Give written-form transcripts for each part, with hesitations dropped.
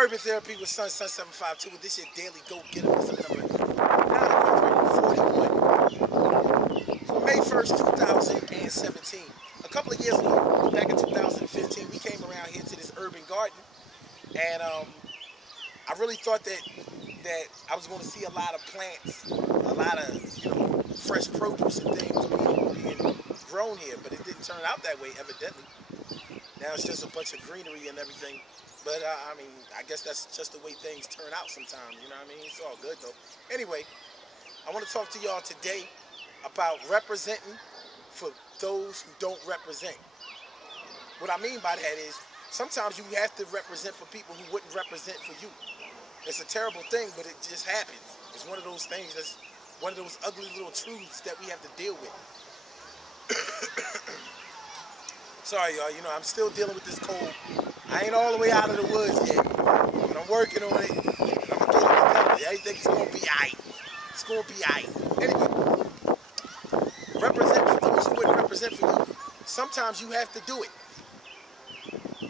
Urban Therapy with Sun752. This is your daily go-getter. This is number 941 for May 1st, 2017. A couple of years ago, back in 2015, we came around here to this urban garden, and I really thought that I was going to see a lot of plants, a lot of fresh produce and things being grown here, but it didn't turn out that way, evidently. Now it's just a bunch of greenery and everything. But, I mean, I guess that's just the way things turn out sometimes, you know what I mean? It's all good, though. Anyway, I want to talk to y'all today about representing for those who don't represent. What I mean by that is, sometimes you have to represent for people who wouldn't represent for you. It's a terrible thing, but it just happens. It's one of those things that's one of those ugly little truths that we have to deal with. Sorry, y'all, I'm still dealing with this cold. I ain't all the way out of the woods yet, but I'm working on it, and I'm going to get it together. Everything's going to be aight. It's going to be aight. Anyway, represent for those who wouldn't represent for you. Sometimes you have to do it.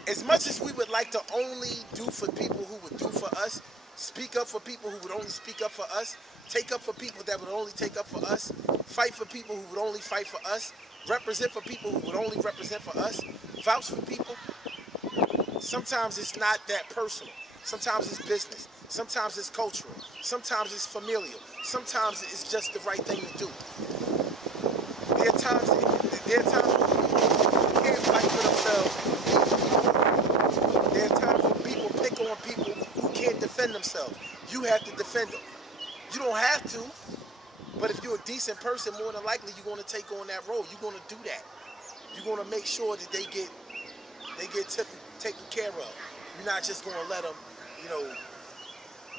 As much as we would like to only do for people who would do for us, speak up for people who would only speak up for us, take up for people that would only take up for us, fight for people who would only fight for us, represent for people who would only represent for us, vouch for people. Sometimes it's not that personal. Sometimes it's business. Sometimes it's cultural. Sometimes it's familial. Sometimes it's just the right thing to do. There are times when people can't fight for themselves. There are times when people pick on people who can't defend themselves. You have to defend them. You don't have to, but if you're a decent person, more than likely you're going to take on that role. You're going to do that. You're going to make sure that they get taken care of. You're not just going to let them,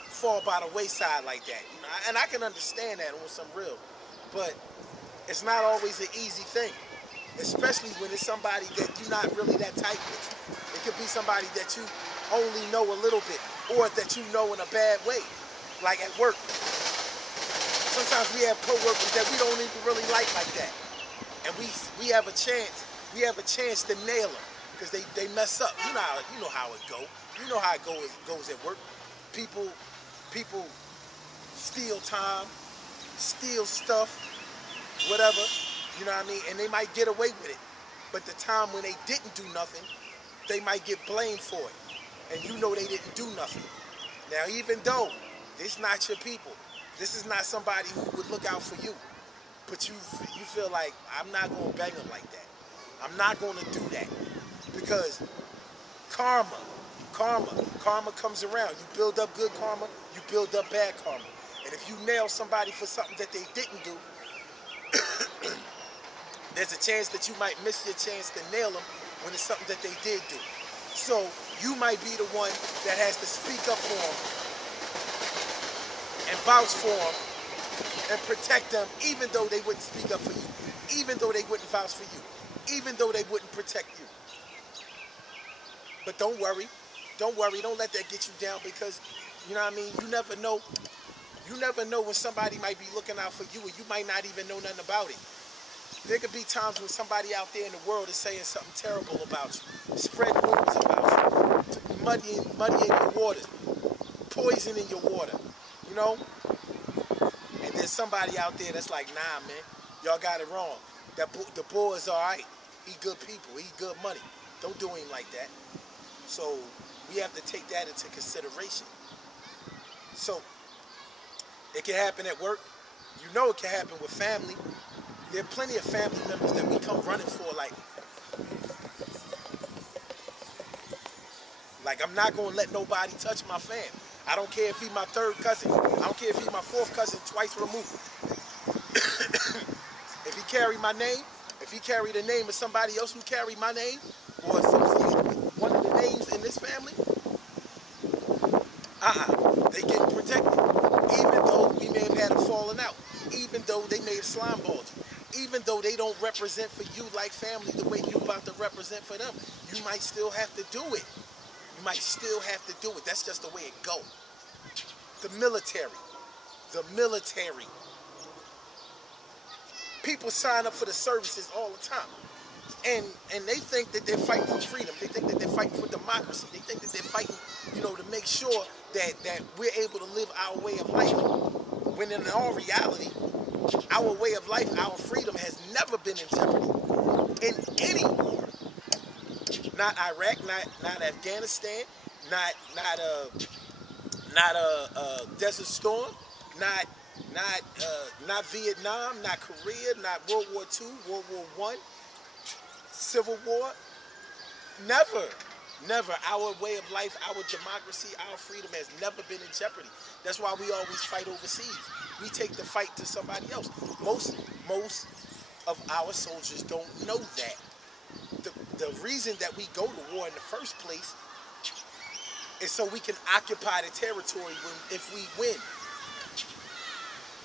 fall by the wayside like that. And I can understand that on some real, but it's not always an easy thing, especially when it's somebody that you're not really that tight with. It could be somebody that you only know a little bit, or that you know in a bad way, like at work. Sometimes we have coworkers that we don't even really like that, and we have a chance. We have a chance to nail them because they mess up. You know how it goes. You know how it goes at work. People steal time, steal stuff, whatever. You know what I mean? And they might get away with it, but the time when they didn't do nothing, they might get blamed for it, and they didn't do nothing. Now, even though this is not your people, this is not somebody who would look out for you, but you feel like, I'm not going to bang them like that. I'm not going to do that, because karma comes around. You build up good karma, you build up bad karma. And if you nail somebody for something that they didn't do, there's a chance that you might miss your chance to nail them when it's something that they did do. So you might be the one that has to speak up for them and vouch for them and protect them, even though they wouldn't speak up for you, even though they wouldn't vouch for you, even though they wouldn't protect you. But don't worry, don't let that get you down, because, you know what I mean, you never know when somebody might be looking out for you and you might not even know nothing about it. There could be times when somebody out there in the world is saying something terrible about you, spreading rumors about you, muddying your waters, poisoning your water, And there's somebody out there that's like, nah, man, y'all got it wrong. The boy is all right. He good people. He good money. Don't do him like that. So we have to take that into consideration. So it can happen at work. It can happen with family. There are plenty of family members that we come running for, like I'm not going to let nobody touch my fam. I don't care if he's my third cousin. I don't care if he's my fourth cousin twice removed. If he carry my name, if he carry the name of somebody else who carry my name, or associated with one of the names in this family, they get protected. Even though we may have had a falling out, even though they may have slimeballed you, even though they don't represent for you like family the way you about to represent for them, you might still have to do it. You might still have to do it. That's just the way it goes. The military. People sign up for the services all the time. And they think that they're fighting for freedom. They think that they're fighting for democracy. They think that they're fighting you know, to make sure that we're able to live our way of life. When in all reality, our way of life, our freedom has never been in jeopardy in any war. Not Iraq, not Afghanistan, not Desert Storm, not not Vietnam, not Korea, not World War II, World War I, Civil War. Never, never. Our way of life, our democracy, our freedom has never been in jeopardy. That's why we always fight overseas. We take the fight to somebody else. Most of our soldiers don't know that. The reason that we go to war in the first place is so we can occupy the territory if we win.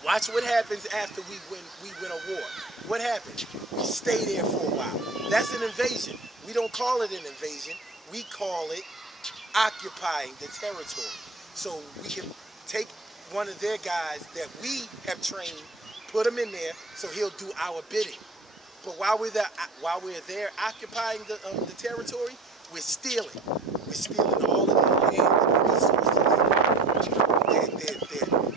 Watch what happens after we win a war. What happens? We stay there for a while. That's an invasion. We don't call it an invasion. We call it occupying the territory. So we can take one of their guys that we have trained, put him in there, so he'll do our bidding. But while we're there occupying the territory, we're stealing. We're stealing all of their resources,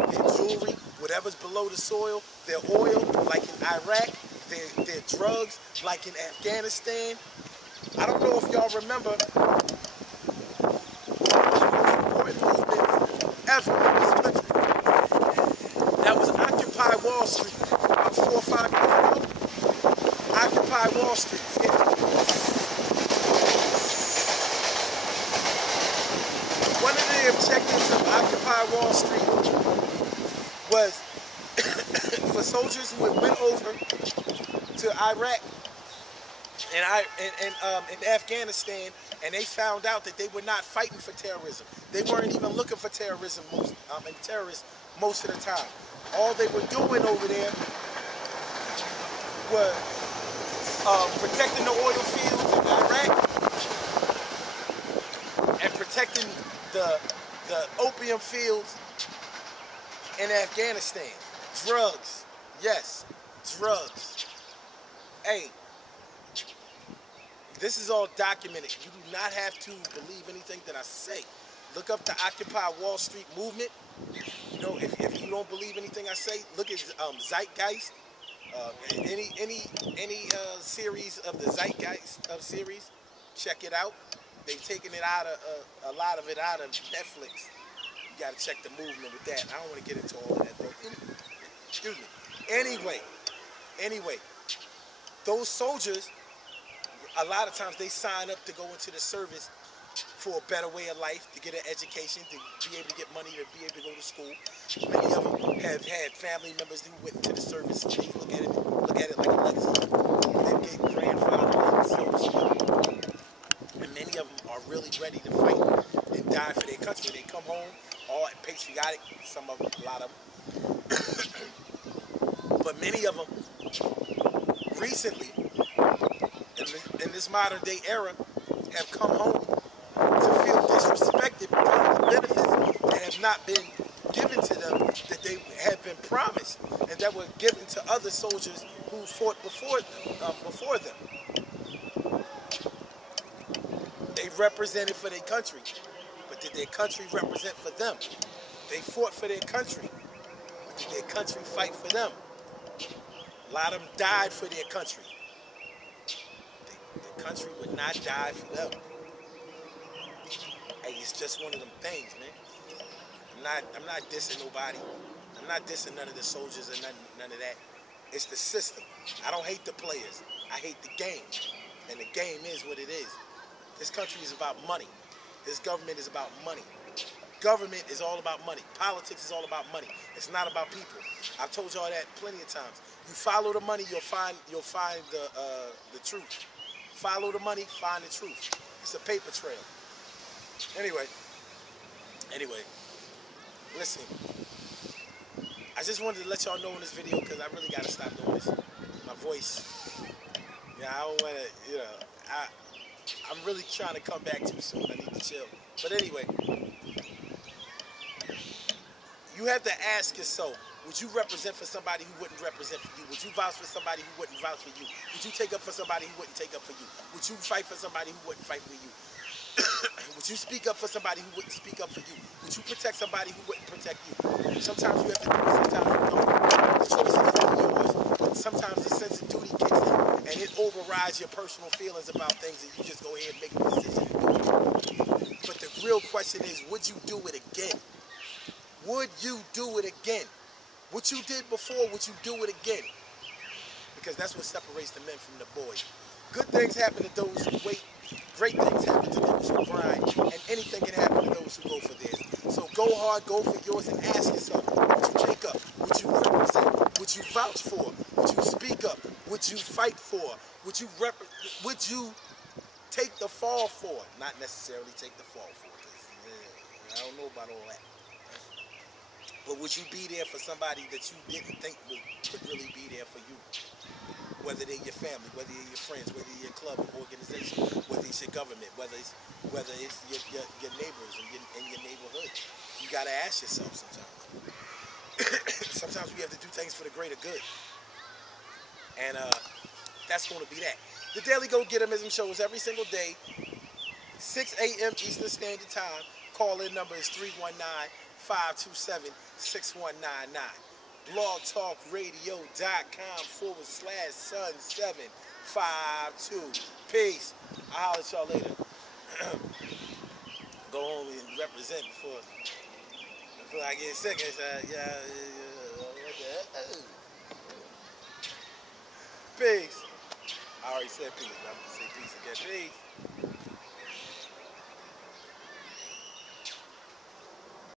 their jewelry, whatever's below the soil, their oil, like in Iraq, their drugs, like in Afghanistan. I don't know if y'all remember important movements ever in this country. That was Occupy Wall Street about 4 or 5 years ago. Occupy Wall Street. Yeah. One of the objectives of Occupy Wall Street was for soldiers who had went over to Iraq and Afghanistan, and they found out that they were not fighting for terrorism. They weren't even looking for terrorism and terrorists most of the time. All they were doing over there were protecting the oil fields in Iraq and protecting the opium fields in Afghanistan. Drugs, yes, drugs. Hey, this is all documented. You do not have to believe anything that I say. Look up the Occupy Wall Street movement. You know, if you don't believe anything I say, look at Zeitgeist. Any series of the Zeitgeist series, check it out. They've taken it out of a lot of it out of Netflix. You got to check the movement with that. I don't want to get into all of that though. Excuse me. Anyway, those soldiers, a lot of times they sign up to go into the service for a better way of life, to get an education, to be able to get money, to be able to go to school. Many of them have had family members who went into the service. They look at it like a legacy. They get grandfathered in, so to speak. And many of them are really ready to fight and die for their country. They come home all patriotic, some of them, a lot of them. But many of them recently, in this modern day era, have come home to feel disrespected because of the benefits that have not been given to them, that they had been promised and that were given to other soldiers who fought before them. They represented for their country, but did their country represent for them? They fought for their country, but did their country fight for them? A lot of them died for their country. The country would not die for them. Hey, it's just one of them things, man. I'm not dissing nobody. I'm not dissing none of the soldiers or none of that. It's the system. I don't hate the players. I hate the game. And the game is what it is. This country is about money. This government is about money. Government is all about money. Politics is all about money. It's not about people. I've told y'all that plenty of times. You follow the money, you'll find the truth. Follow the money, find the truth. It's a paper trail. Anyway, listen. I just wanted to let y'all know in this video because I really got to stop doing this. My voice, yeah, I don't want to, you know, I'm really trying to come back too soon. I need to chill. But anyway, you have to ask yourself, would you represent for somebody who wouldn't represent for you? Would you vouch for somebody who wouldn't vouch for you? Would you take up for somebody who wouldn't take up for you? Would you fight for somebody who wouldn't fight for you? Would you speak up for somebody who wouldn't speak up for you? Would you protect somebody who wouldn't protect you? Sometimes you have to do it, sometimes you don't. The choice is all yours, but sometimes the sense of duty kicks in, and it overrides your personal feelings about things, and you just go ahead and make a decision and do it. But the real question is, would you do it again? Would you do it again? What you did before, would you do it again? Because that's what separates the men from the boys. Good things happen to those who wait. Great things happen to those who grind. And anything can happen to those who go for theirs. So go hard, go for yours, and ask yourself, would you take up? Would you represent? Would you vouch for? Would you speak up? Would you fight for? Would you take the fall for? Not necessarily take the fall for. I don't know about all that. But would you be there for somebody that you didn't think would really be there for you? Whether they're your family, whether they're your friends, whether you're your club or organization, whether it's your government, whether it's your neighbors or in your neighborhood. You gotta ask yourself sometimes. Sometimes we have to do things for the greater good. And that's gonna be that. The Daily Go Getimism show is every single day, 6 a.m. Eastern Standard Time. Call-in number is 319-527-6199. blogtalkradio.com/Sun752. Peace. I'll holler at y'all later. Go home and represent before I get sick. Peace. I already said peace, but I'm going to say peace again. Peace.